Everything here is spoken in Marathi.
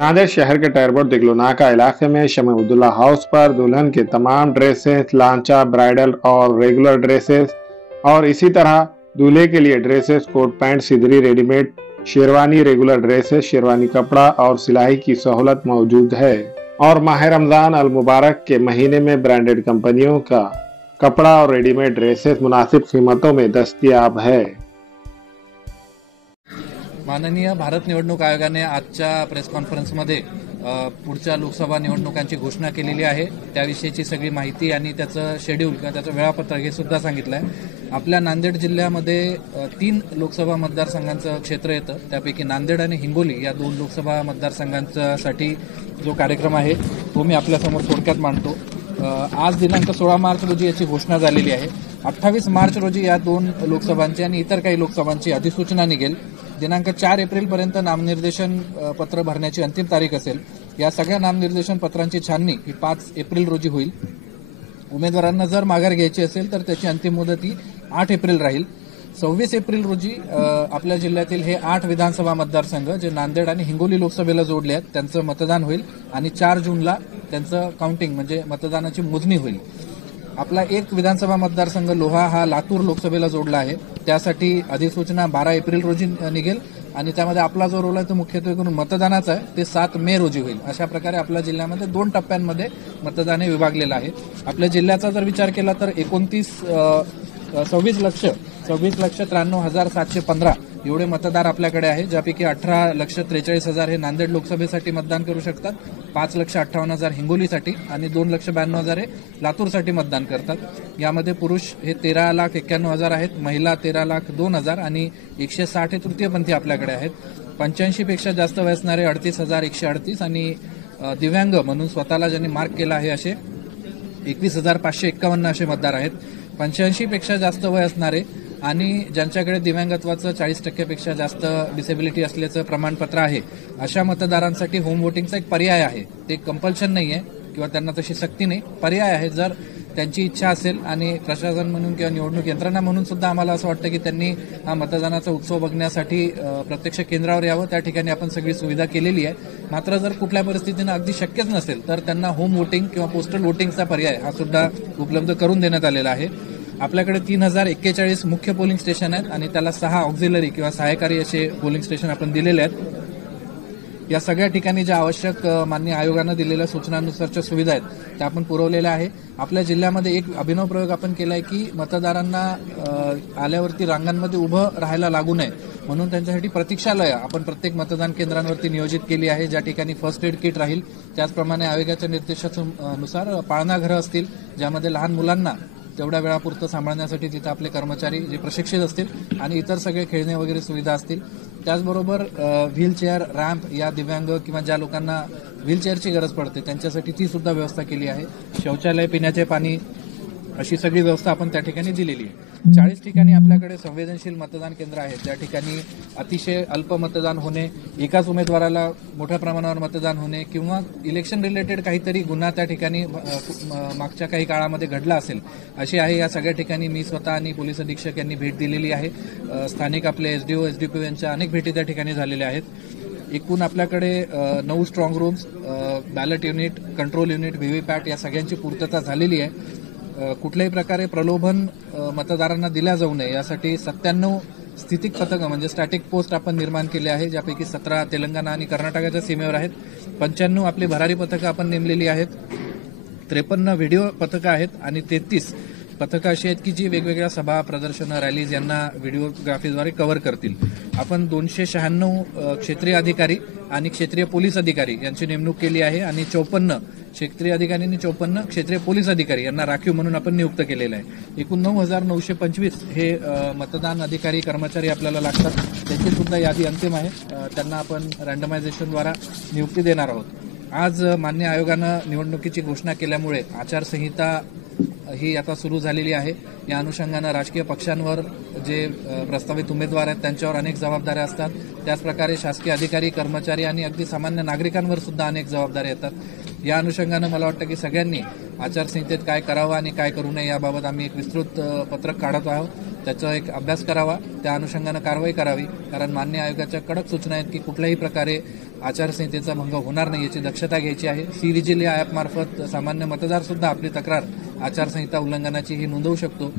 नांदेड़ शहर के टायरबोर्ड दिगलो नाका इलाके में शमीउद्दौला हाउस पर दुल्हन के तमाम ड्रेसेस, लांचा, ब्राइडल और रेगुलर ड्रेसेस और इसी तरह दूल्हे के लिए ड्रेसेस, कोट पैंट, सिदरी, readymade sherwani, regular dresses, sherwani कपड़ा और सिलाई की सहूलत मौजूद है। और माह रमजान अल मुबारक के महीने में ब्रांडेड कंपनियों का कपड़ा और रेडीमेड ड्रेसेस मुनासिब कीमतों में दस्तयाब है। माननीय भारत निवडणूक आयोगाने आजच्या प्रेस कॉन्फरन्समध्ये पुढच्या लोकसभा निवडणुकांची घोषणा केलेली आहे। त्याविषयीची सगळी माहिती आणि त्याचं शेड्यूल किंवा त्याचं वेळापत्रक हे सुद्धा सांगितलं आहे। आपल्या नांदेड जिल्ह्यामध्ये 3 लोकसभा मतदारसंघांचं क्षेत्र येतं, त्यापैकी नांदेड आणि हिंगोली या 2 लोकसभा मतदारसंघांसाठी जो कार्यक्रम आहे तो मी आपल्यासमोर थोडक्यात मांडतो। आज दिनांक 16 मार्च रोजी याची घोषणा झालेली आहे। 28 मार्च रोजी या 2 लोकसभांची आणि इतर काही लोकसभांची अधिसूचना निघेल। दिनांक 4 एप्रिलपर्यंत नामनिर्देशन पत्र भरण्याची अंतिम तारीख असेल। या सगळ्या नामनिर्देशन पत्रांची छाननी ही 5 एप्रिल रोजी होईल। उमेदवारांना जर माघार घ्यायची असेल तर त्याची अंतिम मुदत ही 8 एप्रिल राहील। 26 एप्रिल रोजी आपल्या जिल्ह्यातील हे 8 विधानसभा मतदारसंघ जे नांदेड आणि हिंगोली लोकसभेला जोडले आहेत त्यांचं मतदान होईल आणि 4 जूनला त्यांचं काउंटिंग म्हणजे मतदानाची मोजणी होईल। आपला एक विधानसभा मतदारसंघ लोहा हा लातूर लोकसभेला जोडला आहे, त्यासाठी अधिसूचना 12 एप्रिल रोजी निघेल आणि त्यामध्ये आपला जो रोल आहे तो मुख्यत्वे करून मतदानाचा आहे, ते 7 मे रोजी होईल। अशा प्रकारे आपल्या जिल्ह्यामध्ये 2 टप्प्यांमध्ये मतदान हे विभागलेलं आहे। आपल्या जिल्ह्याचा जर विचार केला तर 26,93,715 एवढे मतदार आपल्याकडे आहे, ज्यापैकी 18,43,000 हे नांदेड लोकसभेसाठी मतदान करू शकतात, 5,58,000 हिंगोलीसाठी आणि 2,92,000 हे लातूरसाठी मतदान करतात। यामध्ये पुरुष हे 13,91,000 आहेत, महिला 13,02,000 आणि 160 हे तृतीयपंथी आपल्याकडे आहेत। 85 पेक्षा जास्त वय असणारे 38,138 आणि दिव्यांग म्हणून स्वतःला ज्यांनी मार्क केला आहे असे 21,551 असे मतदार आहेत। 85 पेक्षा जास्त वय असणारे आणि ज्यांच्याकडे दिव्यांगत्वाचं 40% पेक्षा जास्त डिसेबिलिटी असल्याचं प्रमाणपत्र आहे अशा मतदारांसाठी होम वोटिंगचा एक पर्याय आहे। ते कंपल्शन नाही आहे किंवा त्यांना तशी सक्ती नाही, पर्याय आहे। जर त्यांची इच्छा असेल आणि प्रशासन म्हणून किंवा निवडणूक यंत्रणा म्हणून सुद्धा आम्हाला असं वाटतं की त्यांनी हा मतदानाचा उत्सव बघण्यासाठी प्रत्यक्ष केंद्रावर यावं, त्या ठिकाणी आपण सगळी सुविधा केलेली आहे। मात्र जर कुठल्या परिस्थितीनं अगदी शक्यच नसेल तर त्यांना होम वोटिंग किंवा पोस्टल वोटिंगचा पर्याय हा सुद्धा उपलब्ध करून देण्यात आलेला आहे। आपल्याकडे 3,041 मुख्य पोलिंग स्टेशन आहेत आणि त्याला 6 ऑक्झिलरी किंवा सहायकारी असे पोलिंग स्टेशन आपण दिलेले आहेत। या सगळ्या ठिकाणी ज्या आवश्यक मान्य आयोगानं दिलेल्या सूचनांनुसारच्या सुविधा आहेत त्या आपण पुरवलेल्या आहे। आपल्या जिल्ह्यामध्ये एक अभिनव प्रयोग आपण केला आहे की मतदारांना आल्यावरती रांगांमध्ये उभं राहायला लागू नये म्हणून त्यांच्यासाठी प्रतीक्षालय आपण प्रत्येक मतदान केंद्रांवरती नियोजित केली आहे, ज्या ठिकाणी फर्स्ट एड किट राहील। त्याचप्रमाणे आयोगाच्या निर्देशानुसार पाळणाघरं असतील ज्यामध्ये लहान मुलांना तेवढ्या वेळापुरतं सांभाळण्यासाठी तिथे आपले कर्मचारी जे प्रशिक्षित असतील आणि इतर सगळे खेळणे वगैरे सुविधा असतील। त्याचबरोबर व्हीलचेअर, रॅम्प या दिव्यांग किंवा ज्या लोकांना व्हीलचेअरची गरज पडते त्यांच्यासाठी ती सुद्धा व्यवस्था केली आहे। शौचालय, पिण्याचे पाणी अशी सगळी व्यवस्था आपण त्या ठिकाणी दिलेली आहे। 40 ठिकाणी आपल्याकडे संवेदनशील मतदान केंद्र आहेत, ज्या ठिकाणी अतिशय अल्प मतदान होणे, एकाच उमेदवाराला मोठ्या प्रमाणावर मतदान होणे किंवा इलेक्शन रिलेटेड काहीतरी गुन्हा त्या ठिकाणी मागच्या काही काळामध्ये घडला असेल अशी आहे। या सगळ्या ठिकाणी मी स्वतः आणि पोलीस अधीक्षक यांनी भेट दिलेली आहे। स्थानिक आपले एसडीओ, एसडीपीओ यांच्या अनेक भेटी त्या ठिकाणी झालेल्या आहेत। एकूण आपल्याकडे 9 strong rooms, ballot unit, control unit, VVPAT या सगळ्यांची पूर्तता झालेली आहे। कुठल्याही प्रकारे प्रलोभन मतदारांना दिल्या जाऊ नये यासाठी 97 स्थितिक पथकं म्हणजे स्टॅटिक पोस्ट आपण निर्माण केले आहे, ज्यापैकी 17 तेलंगणा आणि कर्नाटकाच्या सीमेवर आहेत। 95 आपली भरारी पथकं आपण नेमलेली आहेत। 53 व्हिडिओ पथकं आहेत आणि 33 पथकं अशी आहेत की जी वेगवेगळ्या सभा, प्रदर्शनं, रॅलीज यांना व्हिडिओग्राफीद्वारे कव्हर करतील। आपण 296 क्षेत्रीय अधिकारी आणि क्षेत्रीय पोलीस अधिकारी यांची नेमणूक केली आहे आणि 54 क्षेत्रीय अधिकारी आणि 54 क्षेत्रीय पोलीस अधिकारी यांना राखीव म्हणून आपण नियुक्त केलेलं आहे। एकूण 9,925 हे मतदान अधिकारी कर्मचारी आपल्याला लागतात, त्याची सुद्धा यादी अंतिम आहे। त्यांना आपण रँडमायझेशनद्वारा नियुक्ती देणार आहोत। आज मान्य आयोगानं निवडणुकीची घोषणा केल्यामुळे आचारसंहिता ही आता सुरू झालेली आहे। या अनुषंगानं राजकीय पक्षांवर जे प्रस्तावित उमेदवार आहेत त्यांच्यावर अनेक जबाबदाऱ्या असतात, त्याचप्रकारे शासकीय अधिकारी, कर्मचारी आणि अगदी सामान्य नागरिकांवर सुद्धा अनेक जबाबदाऱ्या येतात। या अनुषंगानं मला वाटतं की सगळ्यांनी आचारसंहितेत काय करावं आणि काय करू नये याबाबत आम्ही एक विस्तृत पत्रक काढत आहोत, त्याचा एक अभ्यास करावा, त्या अनुषंगानं कारवाई करावी। कारण मान्य आयोगाच्या कडक सूचना आहेत की कुठल्याही प्रकारे आचारसंहितेचा भंग होणार नाही याची दक्षता घ्यायची आहे. सी विजिल या ॲपमार्फत सामान्य मतदार सुद्धा आपली तक्रार आचारसंहिता उल्लंघनाची ही नोंदवू शकतो.